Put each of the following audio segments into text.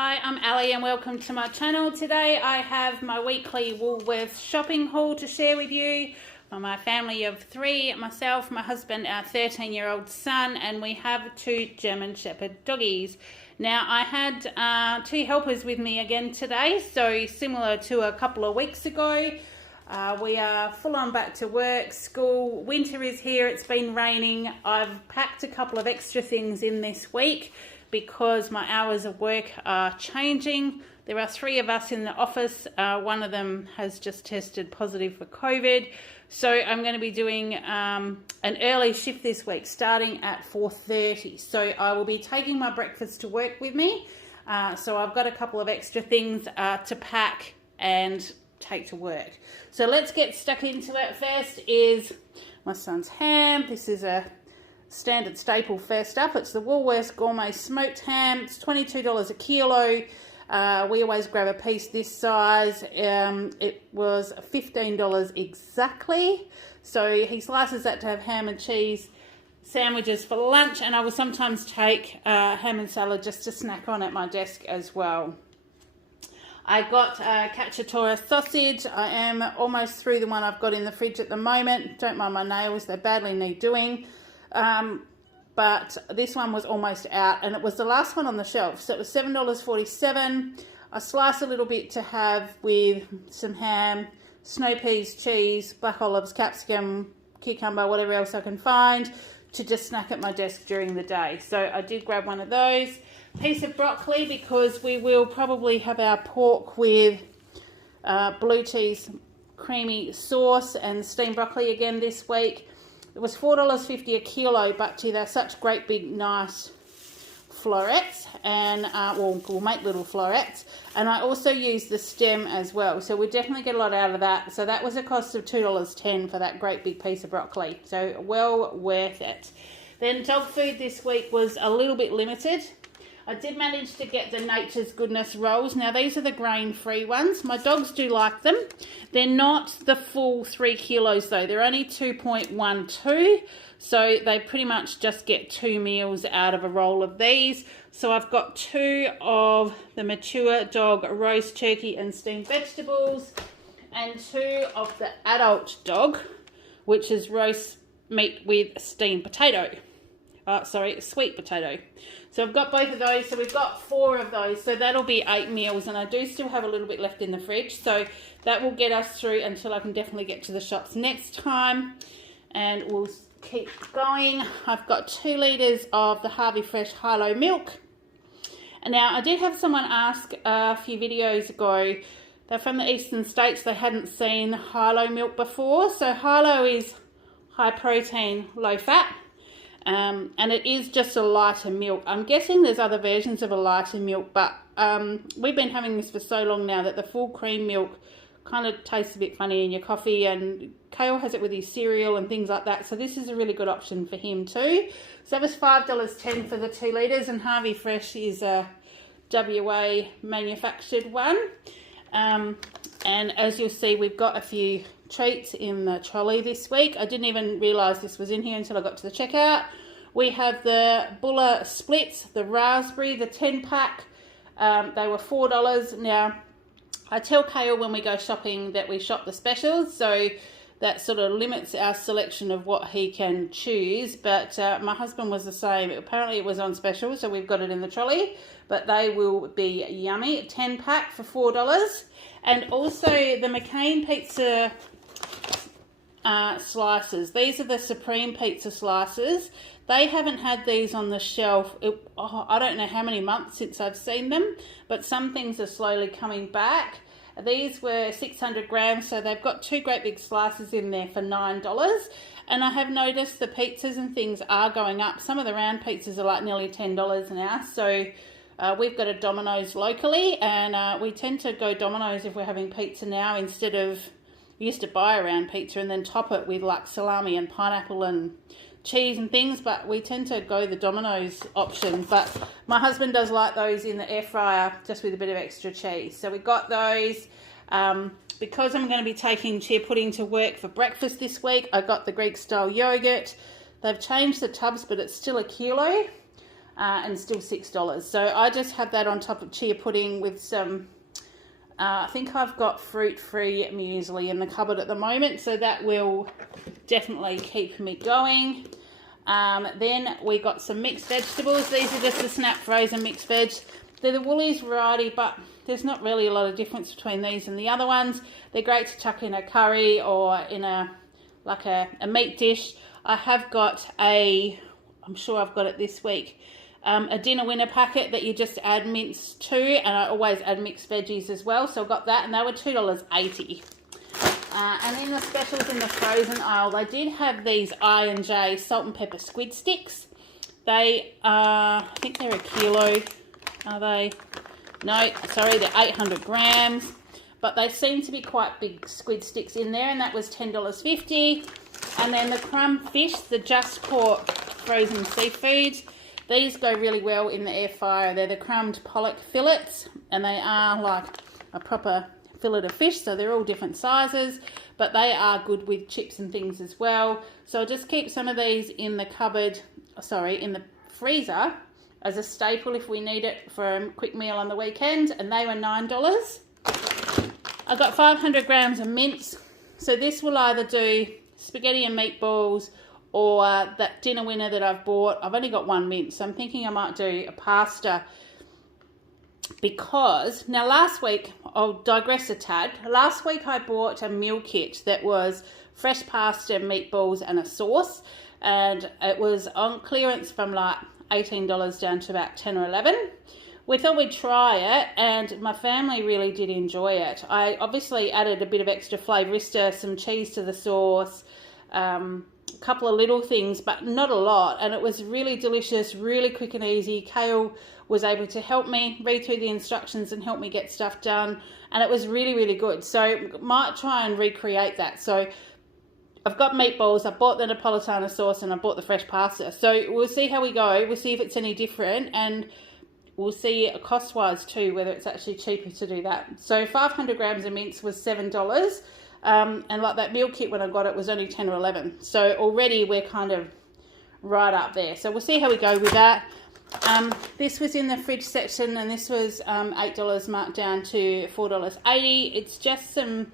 Hi, I'm Ali and welcome to my channel. Today I have my weekly Woolworths shopping haul to share with you for my family of 3, myself, my husband, our 13-year-old son, and we have 2 German Shepherd doggies. Now I had 2 helpers with me again today, so similar to a couple of weeks ago. We are full on back to work, school, winter is here, it's been raining. I've packed a couple of extra things in this week because my hours of work are changing. There are 3 of us in the office. One of them has just tested positive for COVID. So I'm going to be doing an early shift this week, starting at 4:30. So I will be taking my breakfast to work with me. So I've got a couple of extra things to pack and take to work. So let's get stuck into it. First is my son's ham. This is a standard staple. First up, it's the Woolworths Gourmet Smoked Ham. It's $22 a kilo. We always grab a piece this size. It was $15 exactly. So he slices that to have ham and cheese sandwiches for lunch, and I will sometimes take ham and salad just to snack on at my desk as well. I got cacciatore sausage. I am almost through the one I've got in the fridge at the moment. Don't mind my nails, they badly need doing. But this one was almost out, and it was the last one on the shelf, so it was $7.47. I slice a little bit to have with some ham, snow peas, cheese, black olives, capsicum, cucumber, whatever else I can find, to just snack at my desk during the day. So I did grab one of those. Piece of broccoli, because we will probably have our pork with blue cheese creamy sauce and steamed broccoli again this week. It was $4.50 a kilo, but gee, they're such great big nice florets, and we'll make little florets. And I also use the stem as well, so we definitely get a lot out of that. So that was a cost of $2.10 for that great big piece of broccoli, so well worth it. Then dog food this week was a little bit limited. I did manage to get the Nature's Goodness rolls. Now these are the grain-free ones. My dogs do like them. They're not the full 3 kilos though. They're only 2.12. So they pretty much just get 2 meals out of a roll of these. So I've got 2 of the mature dog roast turkey and steamed vegetables, and 2 of the adult dog, which is roast meat with steamed potato. Sweet potato. So I've got both of those, so we've got 4 of those, so that'll be 8 meals, and I do still have a little bit left in the fridge, so that will get us through until I can definitely get to the shops next time, and we'll keep going. I've got 2 litres of the Harvey Fresh Hilo milk. And now I did have someone ask a few videos ago, they're from the eastern states, they hadn't seen Hilo milk before. So Hilo is high protein, low fat. And it is just a lighter milk. I'm guessing there's other versions of a lighter milk, but we've been having this for so long now that the full cream milk kind of tastes a bit funny in your coffee, and Kale has it with his cereal and things like that, so this is a really good option for him too. So that was $5.10 for the 2 litres, and Harvey Fresh is a WA manufactured one. And as you'll see, we've got a few treats in the trolley this week. I didn't even realise this was in here until I got to the checkout. We have the Buller Splits, the raspberry, the 10-pack. They were $4. Now, I tell Kale when we go shopping that we shop the specials, so that sort of limits our selection of what he can choose, but my husband was the same. Apparently it was on special, so we've got it in the trolley, but they will be yummy. 10-pack for $4. And also the McCain pizza slices. These are the Supreme pizza slices. They haven't had these on the shelf. I don't know how many months since I've seen them, but some things are slowly coming back. These were 600 grams, so they've got 2 great big slices in there for $9. And I have noticed the pizzas and things are going up. Some of the round pizzas are like nearly $10 now. So we've got a Domino's locally, and we tend to go Domino's if we're having pizza now, instead of, we used to buy a round pizza and then top it with like salami and pineapple and cheese and things, but we tend to go the Domino's option. But my husband does like those in the air fryer, just with a bit of extra cheese. So we got those. Because I'm going to be taking chia pudding to work for breakfast this week, I got the Greek style yogurt. They've changed the tubs, but it's still a kilo. and still $6. So I just have that on top of chia pudding with some, I think I've got fruit-free muesli in the cupboard at the moment, so that will definitely keep me going. Then we got some mixed vegetables. These are just the Snap frozen mixed veg. They're the Woolies variety, but there's not really a lot of difference between these and the other ones. They're great to chuck in a curry or in a meat dish. I have got I'm sure I've got it this week, a dinner winner packet that you just add mince to, and I always add mixed veggies as well. So I got that, and they were $2.80. And in the specials in the frozen aisle, they did have these I&J salt and pepper squid sticks. They are, I think they're a kilo. Are they? No, sorry, they're 800 grams. But they seem to be quite big squid sticks in there, and that was $10.50. And then the crumb fish, the Just Caught frozen seafoods. These go really well in the air fryer. They're the crumbed pollock fillets, and they are like a proper fillet of fish, so they're all different sizes, but they are good with chips and things as well. So I'll just keep some of these in the cupboard, in the freezer as a staple if we need it for a quick meal on the weekend, and they were $9. I got 500 grams of mince, so this will either do spaghetti and meatballs or that dinner winner that I've bought. I've only got one mince, so I'm thinking I might do a pasta. Because, now last week, I'll digress a tad. Last week I bought a meal kit that was fresh pasta, meatballs and a sauce. And it was on clearance from like $18 down to about $10 or $11. We thought we'd try it, and my family really did enjoy it. I obviously added a bit of extra Flavourista, some cheese to the sauce, a couple of little things, but not a lot. And it was really delicious, really quick and easy. Kale was able to help me read through the instructions and help me get stuff done, and it was really, really good. So might try and recreate that. So I've got meatballs, I bought the Napolitana sauce, and I bought the fresh pasta. So we'll see how we go. We'll see if it's any different, and we'll see cost-wise too, whether it's actually cheaper to do that. So 500 grams of mince was $7, and like that meal kit when I got it was only 10 or 11. So already we're kind of right up there. So we'll see how we go with that. This was in the fridge section, and this was $8 marked down to $4.80. It's just some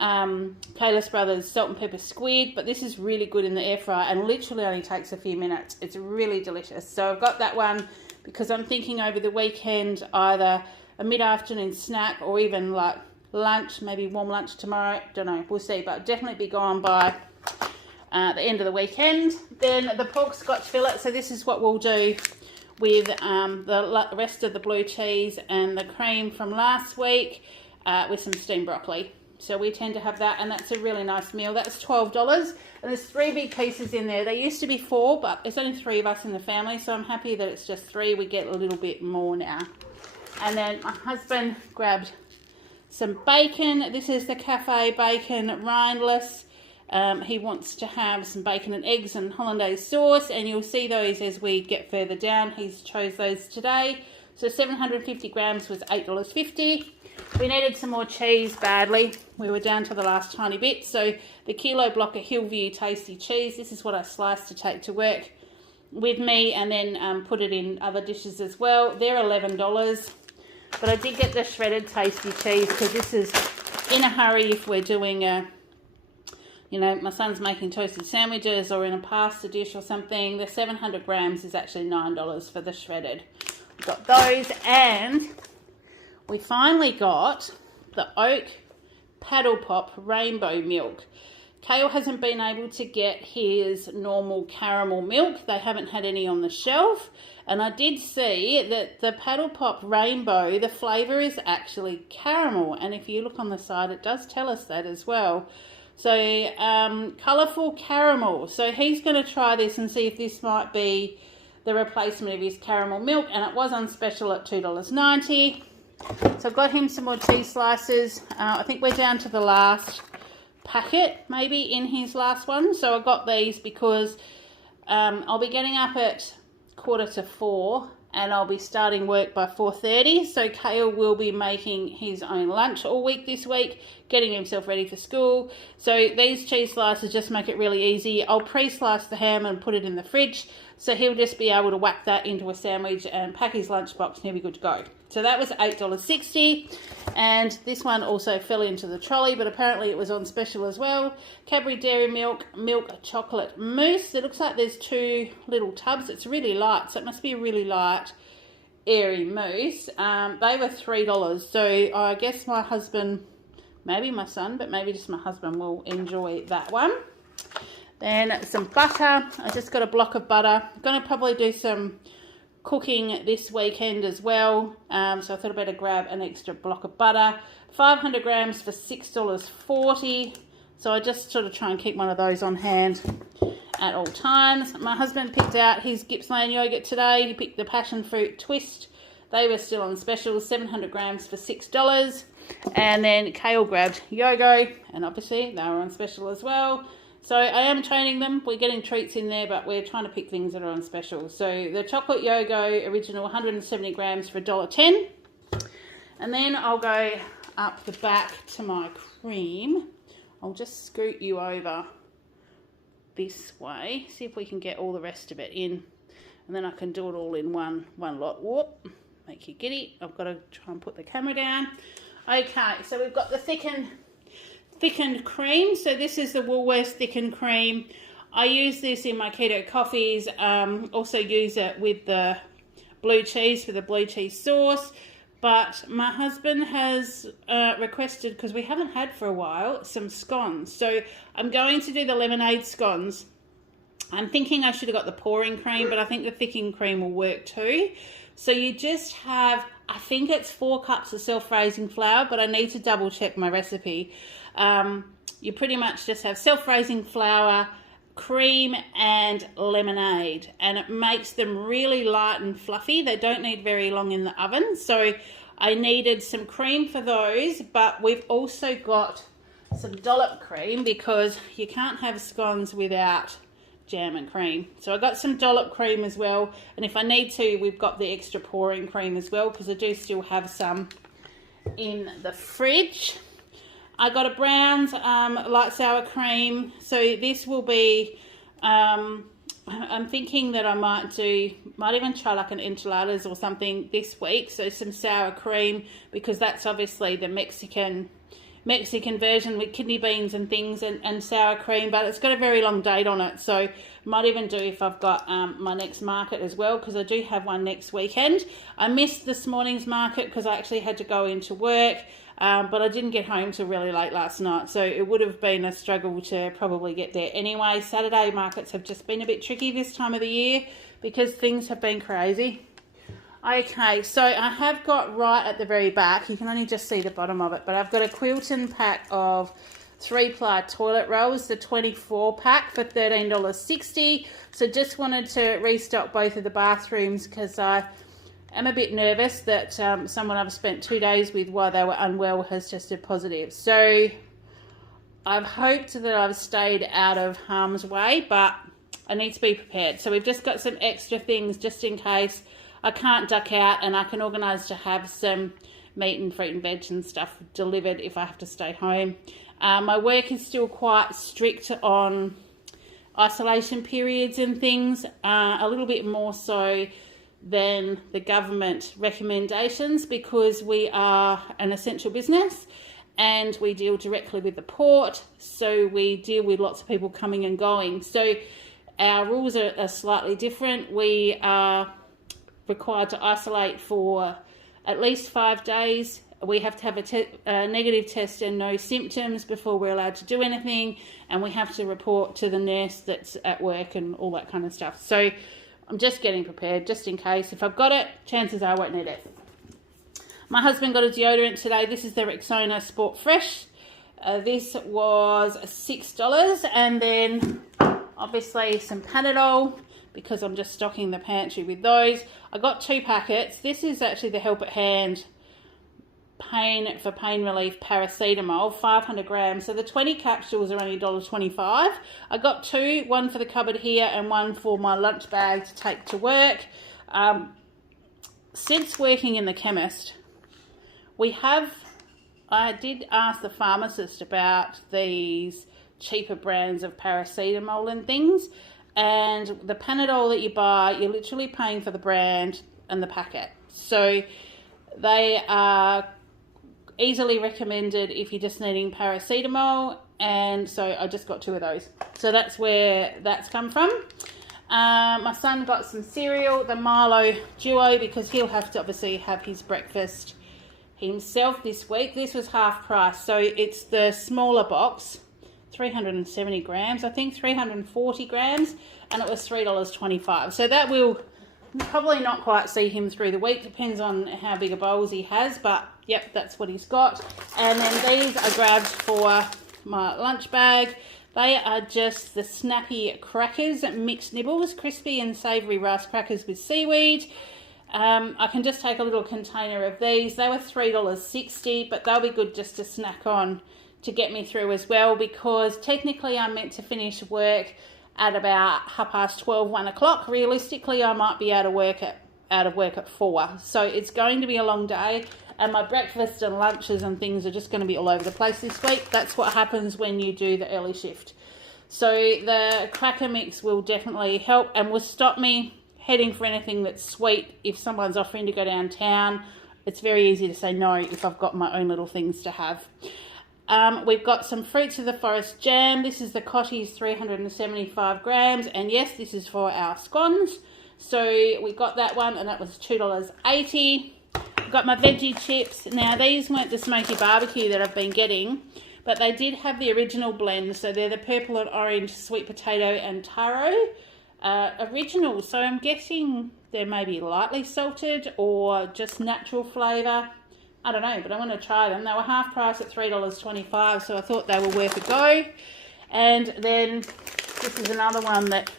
Kalis Brothers salt and pepper squid, but this is really good in the air fryer and literally only takes a few minutes. It's really delicious. So I've got that one because I'm thinking over the weekend either a mid-afternoon snack or even like lunch, maybe warm lunch tomorrow. Don't know, we'll see, but definitely be gone by the end of the weekend. Then the pork scotch fillet. So this is what we'll do with the rest of the blue cheese and the cream from last week with some steamed broccoli. So we tend to have that, and that's a really nice meal. That's $12, and there's 3 big pieces in there. There used to be 4, but there's only 3 of us in the family, so I'm happy that it's just 3. We get a little bit more now. And then my husband grabbed some bacon. This is the cafe bacon rindless. He wants to have some bacon and eggs and hollandaise sauce, and you'll see those as we get further down. He's chose those today. So 750 grams was $8.50. We needed some more cheese badly. We were down to the last tiny bit. So the kilo block of Hillview Tasty cheese, this is what I sliced to take to work with me, and then put it in other dishes as well. They're $11. But I did get the shredded Tasty cheese because this is in a hurry if we're doing a, my son's making toasted sandwiches or in a pasta dish or something. The 700 grams is actually $9 for the shredded. We've got those, and we finally got the Oak Paddle Pop Rainbow Milk. Kale hasn't been able to get his normal caramel milk. They haven't had any on the shelf. And I did see that the Paddle Pop Rainbow, the flavour is actually caramel. And if you look on the side, it does tell us that as well. So, colourful caramel. So he's going to try this and see if this might be the replacement of his caramel milk. And it was on special at $2.90. So I've got him some more cheese slices. I think we're down to the last packet, maybe, in his last one. So I got these because I'll be getting up at 3:45 and I'll be starting work by 4:30. So Kale will be making his own lunch all week this week, getting himself ready for school. So these cheese slices just make it really easy. I'll pre-slice the ham and put it in the fridge So he'll just be able to whack that into a sandwich and pack his lunchbox and he'll be good to go. So that was $8.60. And this one also fell into the trolley, but apparently it was on special as well. Cadbury Dairy Milk Chocolate Mousse. It looks like there's 2 little tubs. It's really light, so it must be a really light, airy mousse. They were $3. So I guess my husband, maybe my son, but maybe just my husband will enjoy that one. Then some butter. I just got a block of butter. I'm going to probably do some cooking this weekend as well. So I thought I'd better grab an extra block of butter. 500 grams for $6.40. So I just sort of try and keep one of those on hand at all times. My husband picked out his Gippsland yogurt today. He picked the passion fruit twist. They were still on special, 700 grams for $6. And then Kale grabbed Yogo, and obviously they were on special as well. So I am training them. We're getting treats in there, but we're trying to pick things that are on special. So the chocolate Yogo original, 170 grams for $1.10. And then I'll go up the back to my cream. I'll just scoot you over this way. See if we can get all the rest of it in. And then I can do it all in one lot. Whoop, make you giddy. I've got to try and put the camera down. Okay, so we've got the thickened cream. So this is the Woolworths thickened cream. I use this in my keto coffees. Also use it with the blue cheese for the blue cheese sauce. But my husband has requested, because we haven't had for a while, some scones. So I'm going to do the lemonade scones. I'm thinking I should have got the pouring cream, but I think the thickened cream will work too. So you just have, I think it's 4 cups of self-raising flour, but I need to double check my recipe. You pretty much just have self-raising flour, cream and lemonade, and it makes them really light and fluffy. They don't need very long in the oven. So I needed some cream for those, but we've also got some dollop cream because you can't have scones without jam and cream. So I got some dollop cream as well, and if I need to, we've got the extra pouring cream as well, because I do still have some in the fridge. I got a Brown's light sour cream. So this will be, I'm thinking that I might even try like an enchiladas or something this week. So some sour cream, because that's obviously the Mexican version with kidney beans and things and sour cream, but it's got a very long date on it. So might even do if I've got my next market as well, because I do have one next weekend. I missed this morning's market because I actually had to go into work. But I didn't get home till really late last night, so it would have been a struggle to probably get there anyway. Saturday markets have just been a bit tricky this time of the year because things have been crazy. Okay, so I have got right at the very back, you can only just see the bottom of it, but I've got a Quilton pack of 3-ply toilet rolls, the 24 pack for $13.60. So just wanted to restock both of the bathrooms because I'm a bit nervous that someone I've spent 2 days with while they were unwell has tested positive. So I've hoped that I've stayed out of harm's way, but I need to be prepared. So we've just got some extra things just in case I can't duck out, and I can organise to have some meat and fruit and veg and stuff delivered if I have to stay home. My work is still quite strict on isolation periods and things, a little bit more so than the government recommendations, because we are an essential business and we deal directly with the port, so we deal with lots of people coming and going. So our rules are slightly different. We are required to isolate for at least 5 days. We have to have a negative test and no symptoms before we're allowed to do anything, and we have to report to the nurse that's at work and all that kind of stuff. So I'm just getting prepared just in case. If I've got it, chances are I won't need it. My husband got a deodorant today. This is the Rexona Sport Fresh. This was $6. And then obviously some Panadol, because I'm just stocking the pantry with those. I got 2 packets. This is actually the Help at Hand pain relief paracetamol, 500 grams. So the 20 capsules are only $1.25. I got 2, one for the cupboard here and one for my lunch bag to take to work. Since working in the chemist, I did ask the pharmacist about these cheaper brands of paracetamol and things, and the Panadol that you buy, you're literally paying for the brand and the packet. So they are easily recommended if you're just needing paracetamol, and so I just got 2 of those. So that's where that's come from. My son got some cereal, the Milo Duo, because he'll have to obviously have his breakfast himself this week. This was half price, so it's the smaller box, 370 grams, I think 340 grams, and it was $3.25. So that will probably not quite see him through the week, depends on how big a bowls he has, but yep, that's what he's got. And then these I grabbed for my lunch bag. They are just the snappy crackers, mixed nibbles, crispy and savoury rice crackers with seaweed. I can just take a little container of these. They were $3.60, but they'll be good just to snack on to get me through as well, because technically I'm meant to finish work at about 12:30, 1 o'clock. Realistically, I might be out of work at 4. So it's going to be a long day, and my breakfast and lunches and things are just going to be all over the place this week. That's what happens when you do the early shift. So the cracker mix will definitely help and will stop me heading for anything that's sweet. If someone's offering to go downtown, it's very easy to say no if I've got my own little things to have. We've got some Fruits of the Forest jam. This is the Cotties, 375 grams. And yes, this is for our scones. So we got that one, and that was $2.80. I've got my veggie chips. Now, these weren't the smoky barbecue that I've been getting, but they did have the original blend. So they're the purple and orange sweet potato and taro original. So I'm guessing they're maybe lightly salted or just natural flavour. I don't know, but I want to try them. They were half price at $3.25, so I thought they were worth a go. And then this is another one that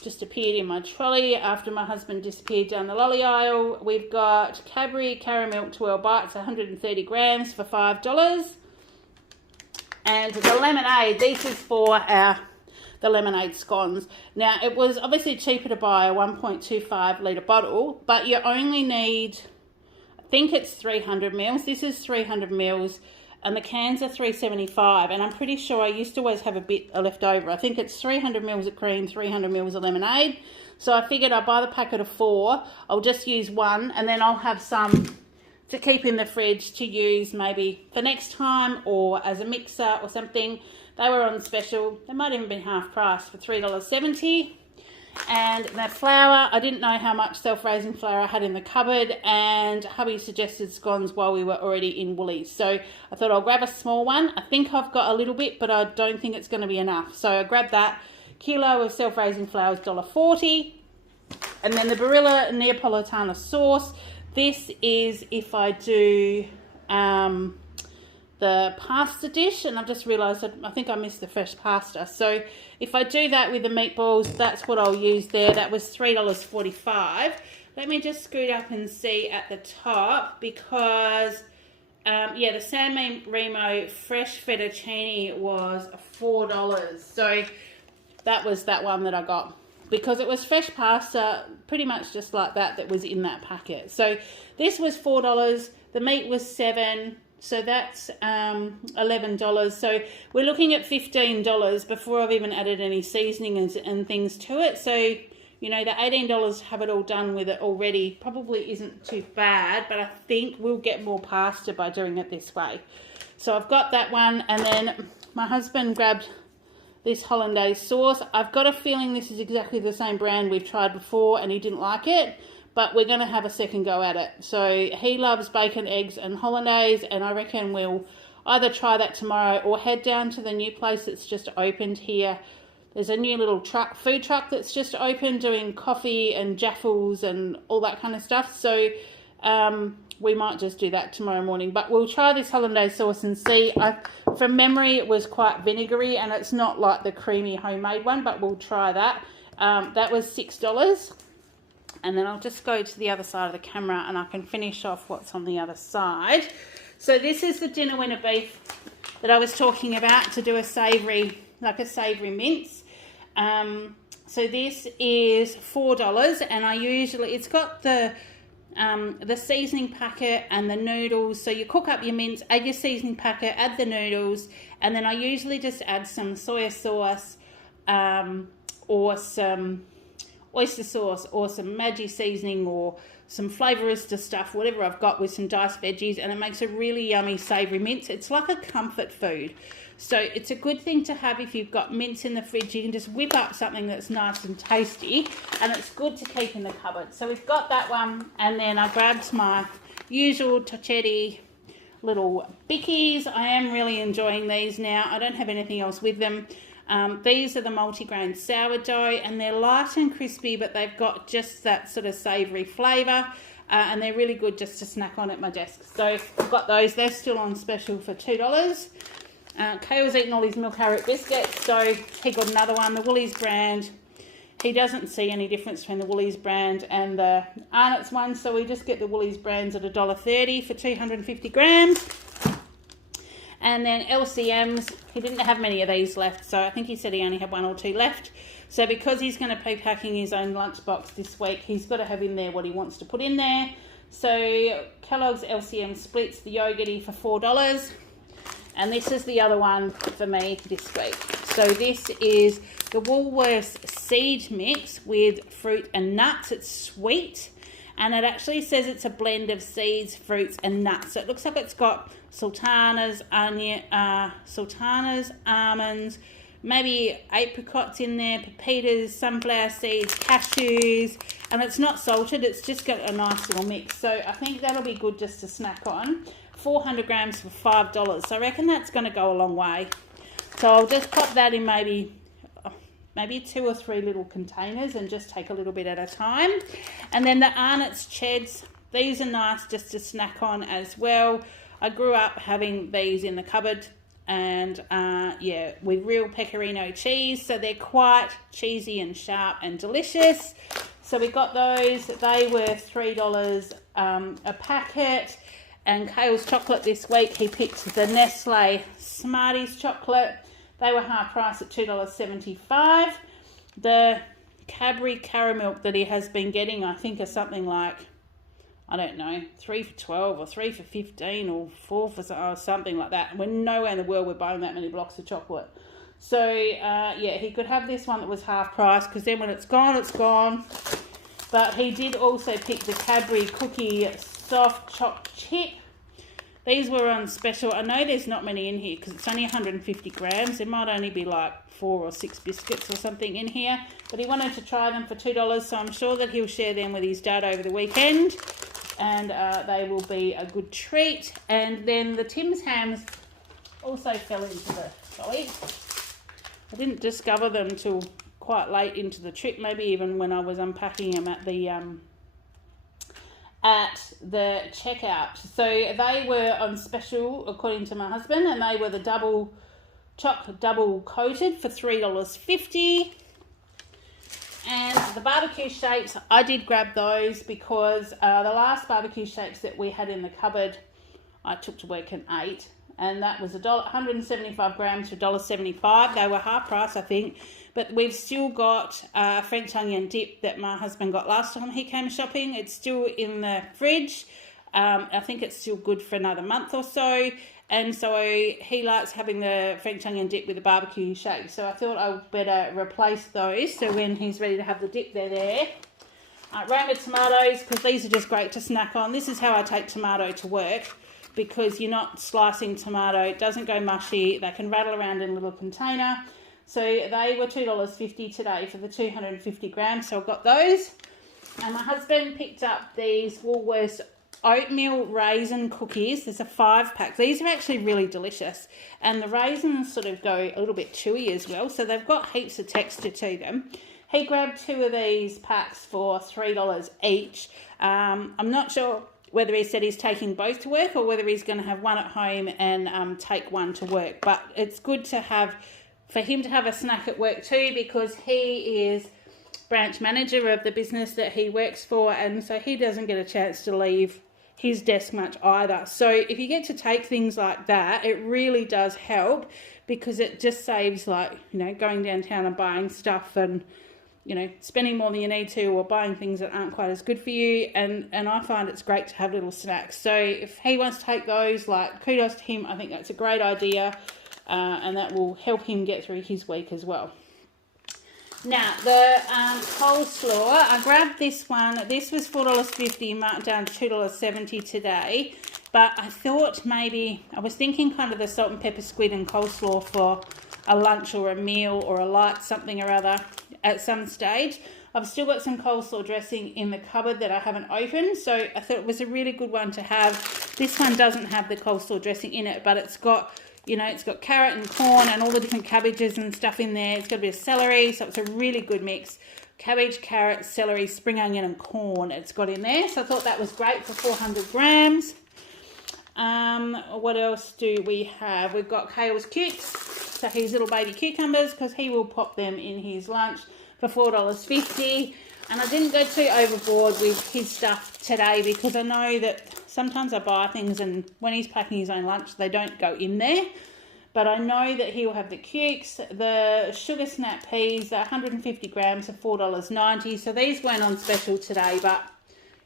just appeared in my trolley after my husband disappeared down the lolly aisle. We've got Cadbury Caramel 12 bites, 130 grams for $5. And the lemonade, this is for the lemonade scones. Now, it was obviously cheaper to buy a 1.25 litre bottle, but you only need, I think it's 300 mils. This is 300 mils, and the cans are $3.75, and I'm pretty sure I used to always have a bit left over. I think it's 300 mils of cream, 300 mils of lemonade. So I figured I'll buy the packet of 4. I'll just use 1, and then I'll have some to keep in the fridge to use maybe for next time or as a mixer or something. They were on special. They might even be half price for $3.70. And the flour, I didn't know how much self-raising flour I had in the cupboard, and hubby suggested scones while we were already in Woolies. So I thought I'll grab a small one. I think I've got a little bit, but I don't think it's going to be enough. So I grabbed that. Kilo of self-raising flour is $1.40. And then the Barilla Neapolitana sauce. This is if I do the pasta dish, and I've just realised that I think I missed the fresh pasta. So if I do that with the meatballs, that's what I'll use there. That was $3.45. Let me just scoot up and see at the top, because yeah, the San Remo fresh fettuccine was $4. So that was that one that I got, because it was fresh pasta, pretty much just like that was in that packet. So this was $4. The meat was $7. So that's $11. So we're looking at $15 before I've even added any seasoning and things to it. So, you know, the $18 have it all done with it already probably isn't too bad, but I think we'll get more pasta by doing it this way. So I've got that one, and then my husband grabbed this hollandaise sauce. I've got a feeling this is exactly the same brand we've tried before and he didn't like it, but we're going to have a second go at it. So he loves bacon, eggs and hollandaise, and I reckon we'll either try that tomorrow or head down to the new place that's just opened here. There's a new little food truck that's just opened doing coffee and jaffles and all that kind of stuff. So we might just do that tomorrow morning. But we'll try this hollandaise sauce and see. From memory, it was quite vinegary, and it's not like the creamy homemade one, but we'll try that. That was $6. And then I'll just go to the other side of the camera and I can finish off what's on the other side. So this is the dinner winner beef that I was talking about to do a savoury, like a savoury mince. So this is $4, and I usually, it's got the seasoning packet and the noodles. So you cook up your mince, add your seasoning packet, add the noodles, and then I usually just add some soy sauce, or some oyster sauce or some Maggi seasoning or some Flavourista stuff, whatever I've got, with some diced veggies, and it makes a really yummy savoury mince. It's like a comfort food. So it's a good thing to have if you've got mince in the fridge. You can just whip up something that's nice and tasty, and it's good to keep in the cupboard. So we've got that one, and then I grabbed my usual Torchetti little bickies. I am really enjoying these now. I don't have anything else with them. These are the multigrain sourdough, and they're light and crispy, but they've got just that sort of savoury flavour, and they're really good just to snack on at my desk. So I've got those. They're still on special for $2. Kale's eaten all his milk carrot biscuits, so he got another one, the Woolies brand. He doesn't see any difference between the Woolies brand and the Arnott's one, so we just get the Woolies brands at $1.30 for 250 grams. And then LCMs, he didn't have many of these left, so I think he said he only had 1 or 2 left. So because he's going to be packing his own lunchbox this week, he's got to have in there what he wants to put in there. So Kellogg's LCM splits, the yogurty, for $4. And this is the other one for me this week. So this is the Woolworths seed mix with fruit and nuts. It's sweet, and it actually says it's a blend of seeds, fruits and nuts. So it looks like it's got sultanas, almonds, maybe apricots in there, pepitas, sunflower seeds, cashews, and it's not salted. It's just got a nice little mix. So I think that'll be good just to snack on. 400 grams for $5. So I reckon that's going to go a long way. So I'll just pop that in maybe 2 or 3 little containers and just take a little bit at a time. And then the Arnott's Cheds, these are nice just to snack on as well. I grew up having these in the cupboard, and yeah, with real pecorino cheese, so they're quite cheesy and sharp and delicious. So we got those. They were $3 a packet. And Kale's chocolate this week, he picked the Nestle Smarties chocolate. They were half price at $2.75. The Cadbury caramel that he has been getting, I think, are something like, I don't know, 3 for $12 or 3 for $15 or 4 for something like that. We're nowhere in the world we're buying that many blocks of chocolate. So, yeah, he could have this one that was half price, because then when it's gone, it's gone. But he did also pick the Cadbury Cookie Soft Choc Chip. These were on special. I know there's not many in here because it's only 150 grams. There might only be like 4 or 6 biscuits or something in here. But he wanted to try them for $2, so I'm sure that he'll share them with his dad over the weekend. And they will be a good treat. And then the Tim's hams also fell into the trolley. I didn't discover them till quite late into the trip, maybe even when I was unpacking them at the checkout. So they were on special, according to my husband, and they were the double coated for $3.50. And the barbecue shapes, I did grab those because the last barbecue shapes that we had in the cupboard, I took to work and ate, and that was 175 grams for $1.75. They were half price, I think. But we've still got French onion dip that my husband got last time he came shopping. It's still in the fridge. I think it's still good for another month or so. And so he likes having the French onion dip with the barbecue shake. So I thought I would better replace those. So when he's ready to have the dip, they're there. Rounded tomatoes, because these are just great to snack on. This is how I take tomato to work, because you're not slicing tomato. It doesn't go mushy. They can rattle around in a little container. So they were $2.50 today for the 250 grams. So I got those. And my husband picked up these Woolworths oatmeal raisin cookies. There's a 5-pack. These are actually really delicious. And the raisins sort of go a little bit chewy as well. So they've got heaps of texture to them. He grabbed 2 of these packs for $3 each. I'm not sure whether he said he's taking both to work or whether he's going to have one at home and take one to work. But it's good to have, for him to have a snack at work too, because he is branch manager of the business that he works for, and so he doesn't get a chance to leave his desk much either. So if you get to take things like that, it really does help, because it just saves, like, you know, going downtown and buying stuff and, you know, spending more than you need to, or buying things that aren't quite as good for you. And I find it's great to have little snacks. So if he wants to take those, like, kudos to him. I think that's a great idea, and that will help him get through his week as well. Now, the coleslaw, I grabbed this one. This was $4.50, marked down to $2.70 today. But I thought maybe, I was thinking kind of the salt and pepper squid and coleslaw for a lunch or a meal or a light something or other at some stage. I've still got some coleslaw dressing in the cupboard that I haven't opened, so I thought it was a really good one to have. This one doesn't have the coleslaw dressing in it, but it's got, you know, it's got carrot and corn and all the different cabbages and stuff in there. It's got a bit of celery, so it's a really good mix. Cabbage, carrot, celery, spring onion and corn it's got in there. So I thought that was great for 400 grams. What else do we have? We've got Kale's cukes, so his little baby cucumbers, because he will pop them in his lunch for $4.50. And I didn't go too overboard with his stuff today because I know that sometimes I buy things and when he's packing his own lunch they don't go in there. But I know that he will have the cukes, the sugar snap peas, 150 grams for $4.90. So these weren't on special today, but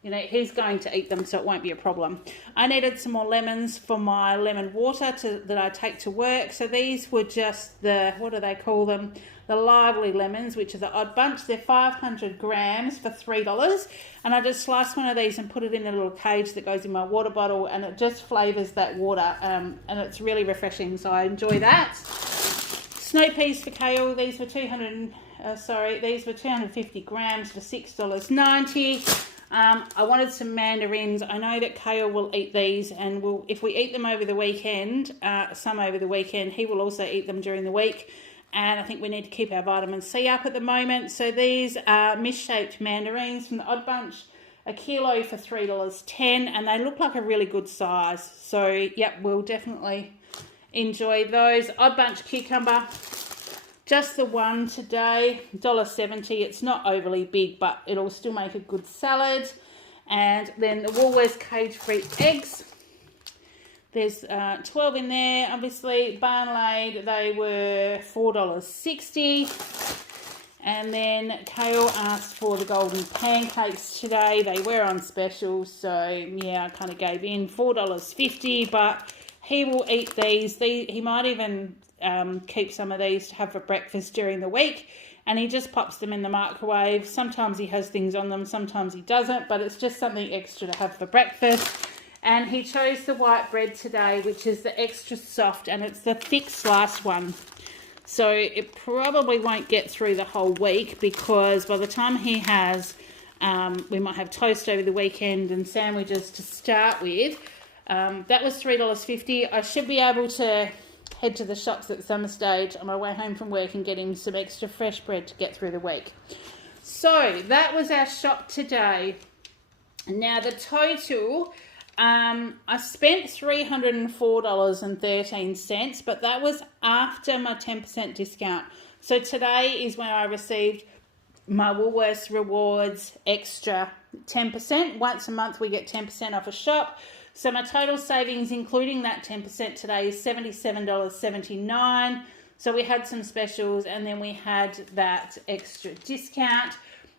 you know, he's going to eat them, so it won't be a problem. I needed some more lemons for my lemon water that I take to work. So these were just the, what do they call them? The lively lemons, which are the odd bunch. They're 500 grams for $3. And I just slice one of these and put it in a little cage that goes in my water bottle, and it just flavours that water. And it's really refreshing, so I enjoy that. Snow peas for Kale. These were 250 grams for $6.90. I wanted some mandarins. I know that Kale will eat these, and if we eat them over the weekend, some over the weekend, he will also eat them during the week. And I think we need to keep our vitamin C up at the moment. So these are misshaped mandarins from the Odd Bunch, a kilo for $3.10, and they look like a really good size. So, yep, we'll definitely enjoy those. Odd Bunch cucumber, just the one today, $1.70. It's not overly big, but it'll still make a good salad. And then the Woolworths cage-free eggs. There's 12 in there, obviously. Barn laid, they were $4.60. And then Kale asked for the golden pancakes today. They were on special, so yeah, I kind of gave in. $4.50, but he will eat these. He might even keep some of these to have for breakfast during the week, and he just pops them in the microwave. Sometimes he has things on them, sometimes he doesn't, but it's just something extra to have for breakfast. And he chose the white bread today, which is the extra soft, and it's the thick sliced one. So it probably won't get through the whole week, because by the time he has, we might have toast over the weekend and sandwiches to start with. That was $3.50. I should be able to head to the shops at some stage on my way home from work and get him some extra fresh bread to get through the week. So that was our shop today. Now the total, I spent $304.13, but that was after my 10% discount. So today is when I received my Woolworths Rewards extra 10%. Once a month we get 10% off a shop. So my total savings, including that 10% today, is $77.79. So we had some specials, and then we had that extra discount.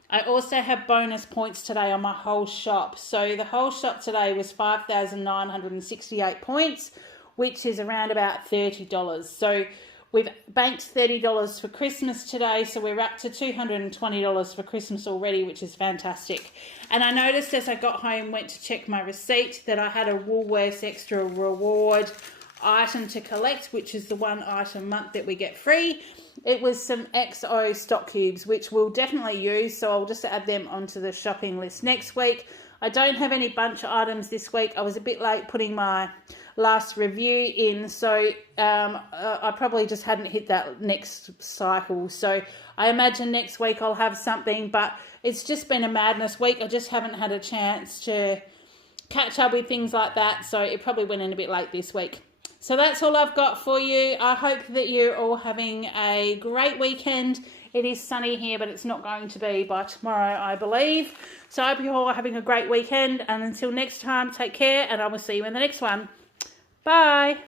I also have bonus points today on my whole shop. So the whole shop today was 5,968 points, which is around about $30. So we've banked $30 for Christmas today, so we're up to $220 for Christmas already, which is fantastic. And I noticed as I got home, went to check my receipt, that I had a Woolworths extra reward item to collect, which is the one item a month that we get free. It was some XO stock cubes, which we'll definitely use, so I'll just add them onto the shopping list next week. I don't have any bunch items this week. I was a bit late putting my last review in, so I probably just hadn't hit that next cycle. So I imagine next week I'll have something, but it's just been a madness week. I just haven't had a chance to catch up with things like that, so it probably went in a bit late this week. So that's all I've got for you. I hope that you're all having a great weekend. It is sunny here, but it's not going to be by tomorrow, I believe. So I hope you're all having a great weekend. And until next time, take care, and I will see you in the next one. Bye.